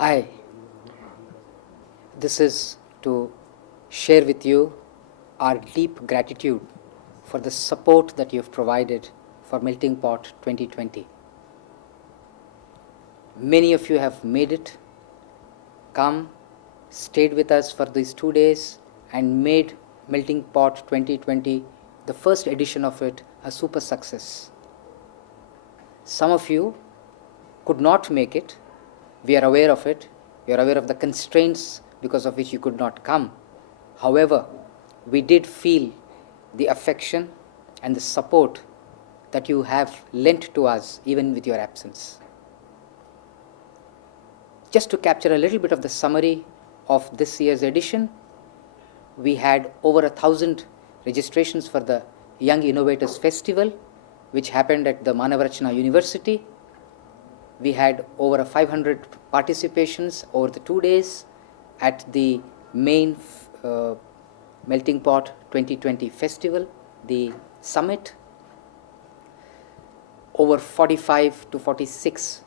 Hi, this is to share with you our deep gratitude for the support that you have provided for Melting Pot 2020. Many of you have made it, come, stayed with us for these 2 days and made Melting Pot 2020, the first edition of it, a super success. Some of you could not make it. We are aware of it. We are aware of the constraints because of which you could not come. However, we did feel the affection and the support that you have lent to us even with your absence. Just to capture a little bit of the summary of this year's edition, we had over 1,000 registrations for the Young Innovators Festival, which happened at the Manavarachana University. We had over 500 participations over the 2 days at the main Melting Pot 2020 Festival, the summit. Over 45 to 46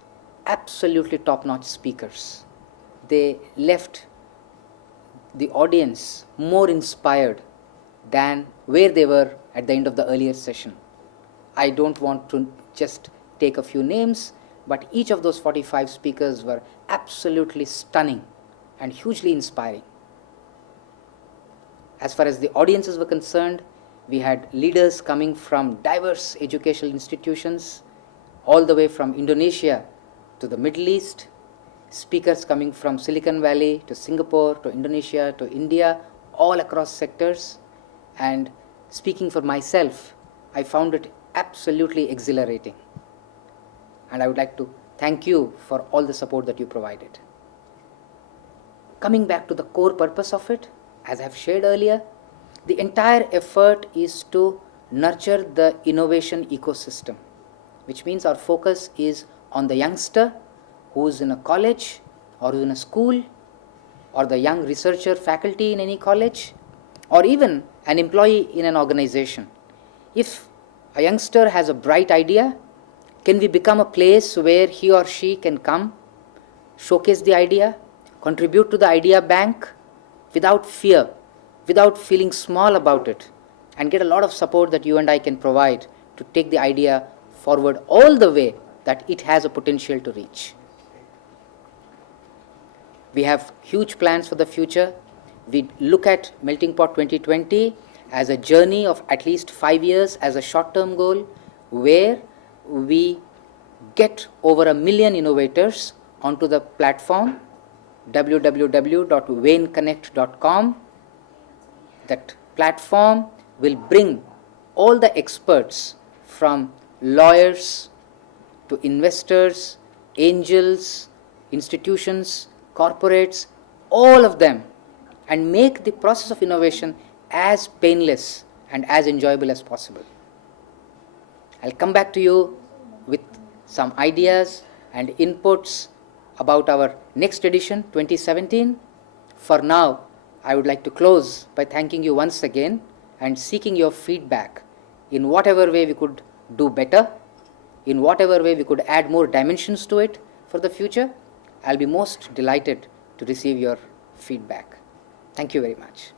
absolutely top-notch speakers. They left the audience more inspired than where they were at the end of the earlier session. I don't want to just take a few names, but each of those 45 speakers were absolutely stunning and hugely inspiring. As far as the audiences were concerned, we had leaders coming from diverse educational institutions, all the way from Indonesia to the Middle East, speakers coming from Silicon Valley to Singapore to Indonesia to India, all across sectors. And speaking for myself, I found it absolutely exhilarating. And I would like to thank you for all the support that you provided. Coming back to the core purpose of it, as I have shared earlier, the entire effort is to nurture the innovation ecosystem, which means our focus is on the youngster who is in a college or who is in a school, or the young researcher faculty in any college, or even an employee in an organization. If a youngster has a bright idea, can we become a place where he or she can come, showcase the idea, contribute to the idea bank without fear, without feeling small about it, and get a lot of support that you and I can provide to take the idea forward all the way that it has a potential to reach. We have huge plans for the future. We look at Melting Pot 2020 as a journey of at least 5 years as a short-term goal, where we get over 1 million innovators onto the platform www.wayneconnect.com. That platform will bring all the experts from lawyers to investors, angels, institutions, corporates, all of them, and make the process of innovation as painless and as enjoyable as possible. I'll come back to you with some ideas and inputs about our next edition, 2017. For now, I would like to close by thanking you once again and seeking your feedback in whatever way we could do better, in whatever way we could add more dimensions to it for the future. I'll be most delighted to receive your feedback. Thank you very much.